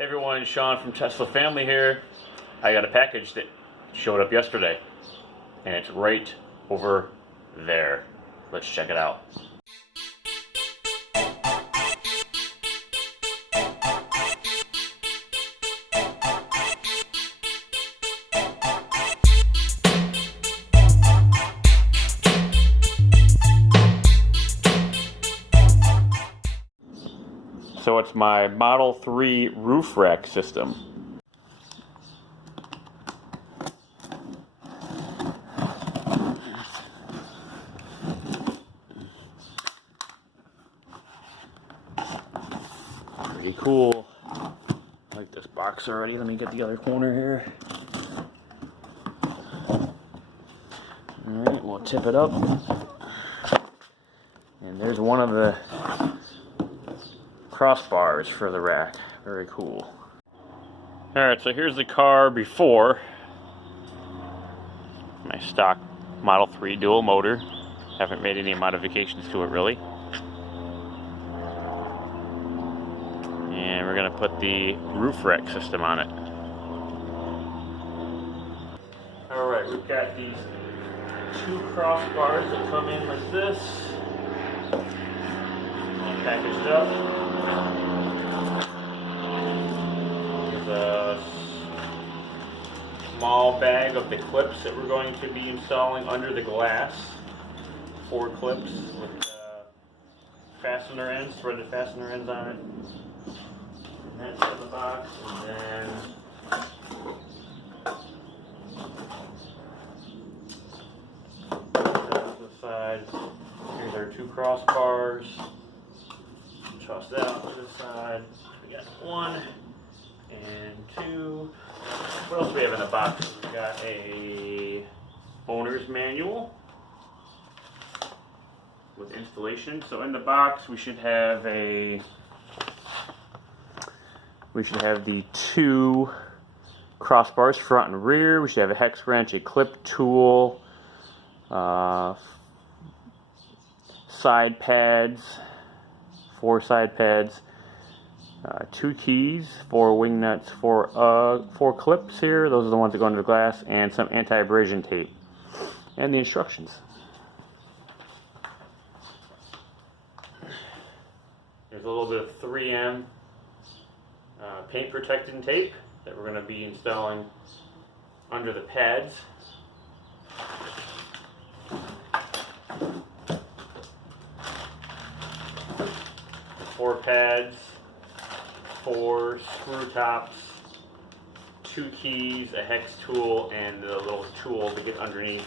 Hey everyone, Sean from Tesla Family here. I got a package that showed up yesterday, and it's right over there. Let's check it out. So it's my Model 3 roof rack system. Pretty cool. I like this box already. Let me get the other corner here. Alright, we'll tip it up. And there's one of the crossbars for the rack. Very cool. Alright, so here's the car before. My stock Model 3 dual motor. Haven't made any modifications to it really. And we're going to put the roof rack system on it. Alright, we've got these two crossbars that come in like this. All packaged up. There's a small bag of the clips that we're going to be installing under the glass. 4 clips with fastener ends, threaded fastener ends on it. And that's in the box. And then to the side, here's our 2 crossbars. Toss that out to the side. We got 1 and 2. What else do we have in the box? We got a owner's manual with installation. So in the box we should have the 2 crossbars, front and rear. We should have a hex wrench, a clip tool, side pads. 4 side pads, 2 keys, 4 wing nuts, 4 clips here. Those are the ones that go into the glass, and some anti-abrasion tape, and the instructions. There's a little bit of 3M paint protectant tape that we're going to be installing under the pads. 4 pads, 4 screw tops, 2 keys, a hex tool, and a little tool to get underneath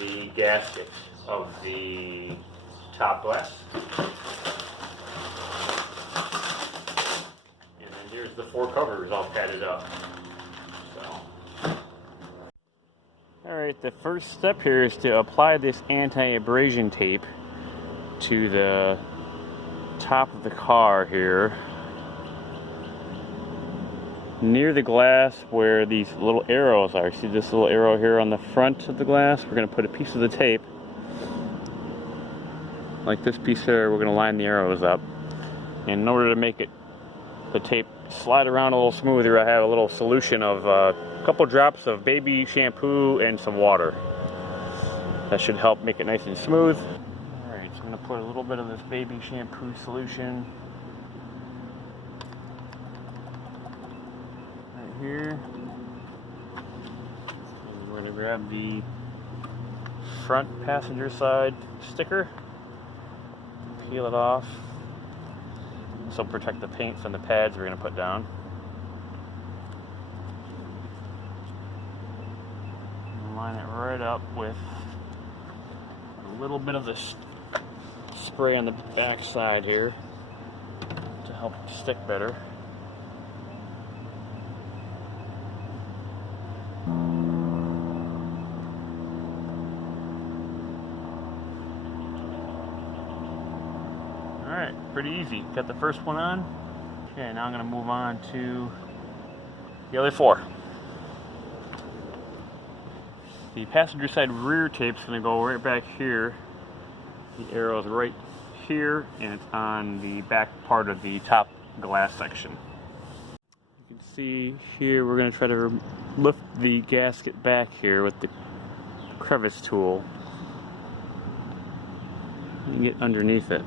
the gasket of the top glass. And then here's the 4 covers all padded up. Alright, the first step here is to apply this anti-abrasion tape to the top of the car here, near the glass where these little arrows are. See this little arrow here on the front of the glass? We're going to put a piece of the tape, like this piece here, we're going to line the arrows up. And in order to make the tape slide around a little smoother, I have a little solution of a couple drops of baby shampoo and some water. That should help make it nice and smooth. So I'm going to put a little bit of this baby shampoo solution right here. And we're going to grab the front passenger side sticker, peel it off. This will protect the paint from the pads we're going to put down. And line it right up with a little bit of this spray on the back side here to help it stick better. Alright, pretty easy. Got the first one on. Okay, now I'm going to move on to the other 4. The passenger side rear tape's going to go right back here. The arrow's right here, and it's on the back part of the top glass section. See here, we're going to try to lift the gasket back here with the crevice tool and get underneath it.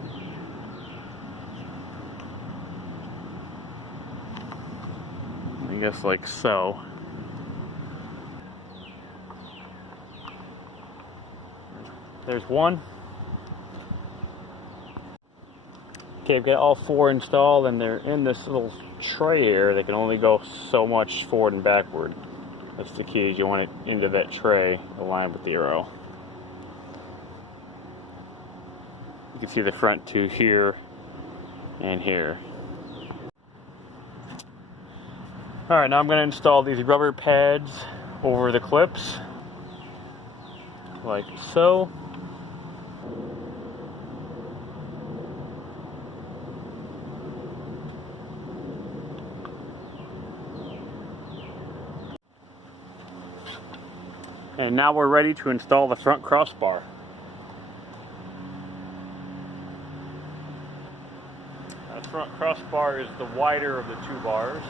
I guess like so. There's one. Okay, I've got all four installed, and they're in this little tray here. They can only go so much forward and backward. That's the key, is you want it into that tray aligned with the arrow. You can see the front two here and here. Alright, now I'm going to install these rubber pads over the clips, like so. And now we're ready to install the front crossbar. The front crossbar is the wider of the two bars.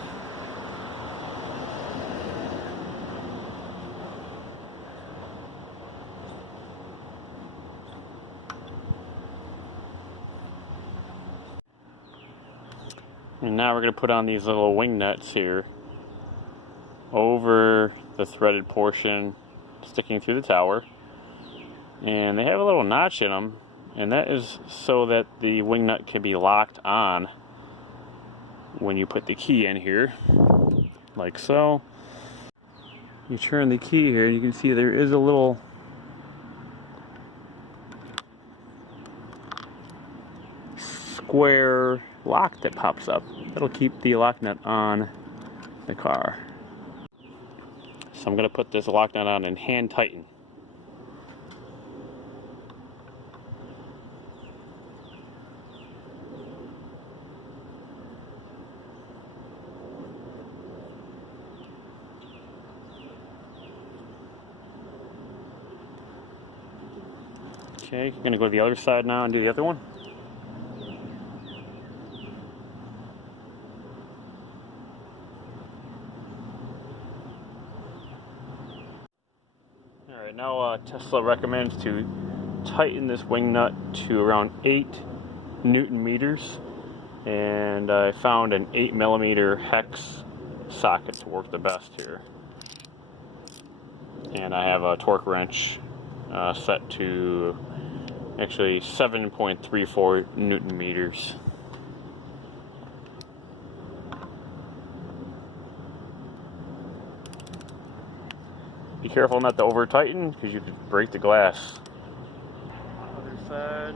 And now we're going to put on these little wing nuts here over the threaded portion sticking through the tower, and they have a little notch in them, and that is so that the wing nut can be locked on when you put the key in here, like so. You turn the key here, and you can see there is a little square lock that pops up. That'll keep the lock nut on the car. So I'm going to put this lock nut on and hand tighten. Okay, I'm going to go to the other side now and do the other one. Alright, now Tesla recommends to tighten this wing nut to around 8 Newton meters, and I found an 8mm hex socket to work the best here. And I have a torque wrench set to actually 7.34 Newton meters. Be careful not to over tighten, because you could break the glass. Other side.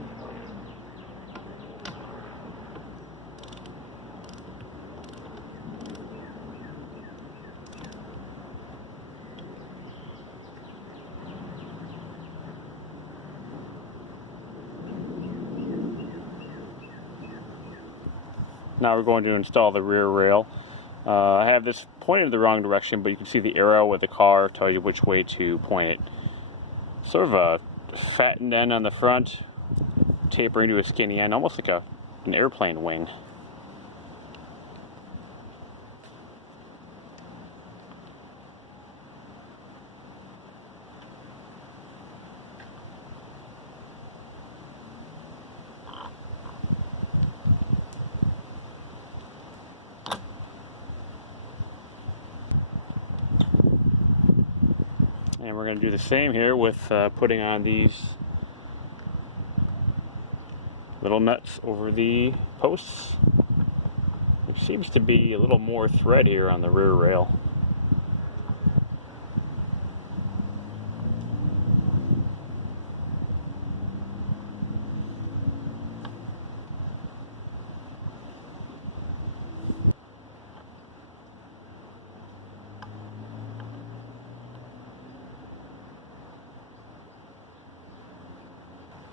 Now we're going to install the rear rail. I have this pointed the wrong direction, but you can see the arrow with the car tells you which way to point it. Sort of a fattened end on the front, tapering to a skinny end, almost like an airplane wing. And we're going to do the same here with putting on these little nuts over the posts. There seems to be a little more thread here on the rear rail.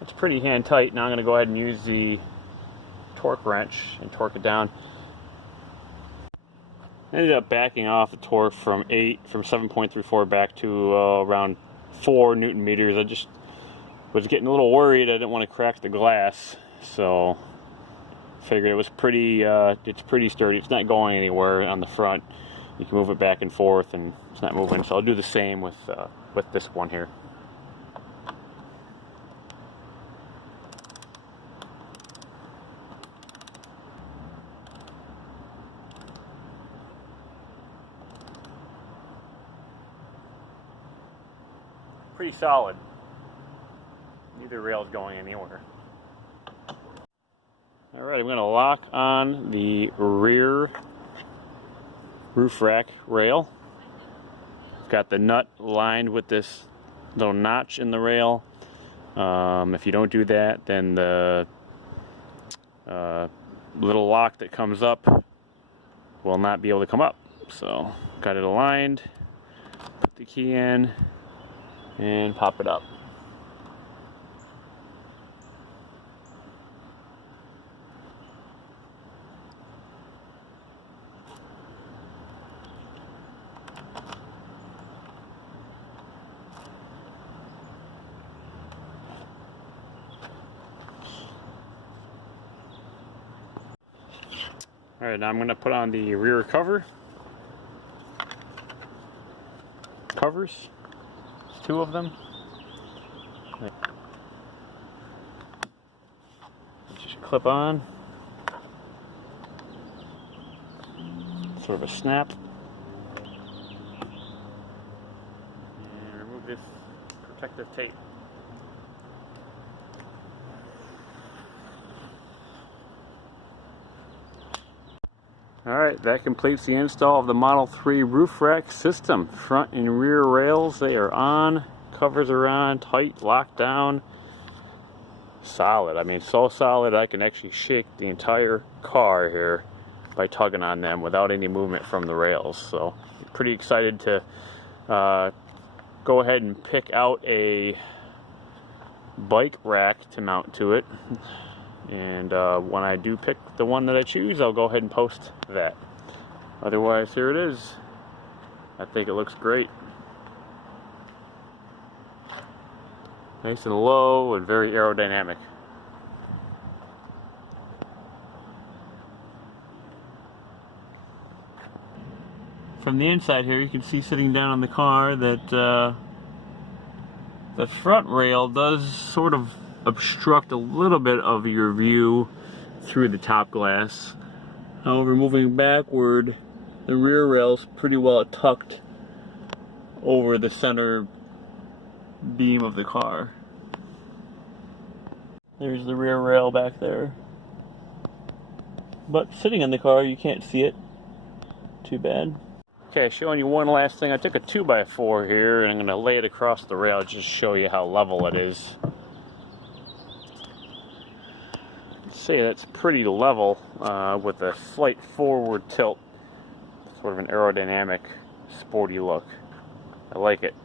It's pretty hand tight. Now I'm going to go ahead and use the torque wrench and torque it down. I ended up backing off the torque from 7.34 back to around 4 Newton meters. I just was getting a little worried. I didn't want to crack the glass, so figured it was pretty, it's pretty sturdy. It's not going anywhere on the front. You can move it back and forth and it's not moving. So I'll do the same with this one here. Pretty solid. Neither rail's going anywhere. Alright, I'm going to lock on the rear roof rack rail. Got the nut lined with this little notch in the rail. If you don't do that, then the little lock that comes up will not be able to come up. So, got it aligned, put the key in, and pop it up. Alright, now I'm going to put on the rear covers. Two of them. Just clip on. Sort of a snap. And remove this protective tape. Alright, that completes the install of the Model 3 roof rack system. Front and rear rails, they are on. Covers are on, tight, locked down. Solid. I mean, so solid I can actually shake the entire car here by tugging on them without any movement from the rails. So, pretty excited to go ahead and pick out a bike rack to mount to it. And when I do pick the one that I choose, I'll go ahead and post that. Otherwise, here it is. I think it looks great. Nice and low and very aerodynamic. From the inside here, you can see sitting down on the car that the front rail does sort of obstruct a little bit of your view through the top glass. However, moving backward, the rear rail's pretty well tucked over the center beam of the car. There's the rear rail back there. But sitting in the car, you can't see it too bad. Okay, showing you one last thing. I took a 2x4 here and I'm going to lay it across the rail just to show you how level it is. Say that's pretty level with a slight forward tilt, sort of an aerodynamic, sporty look. I like it.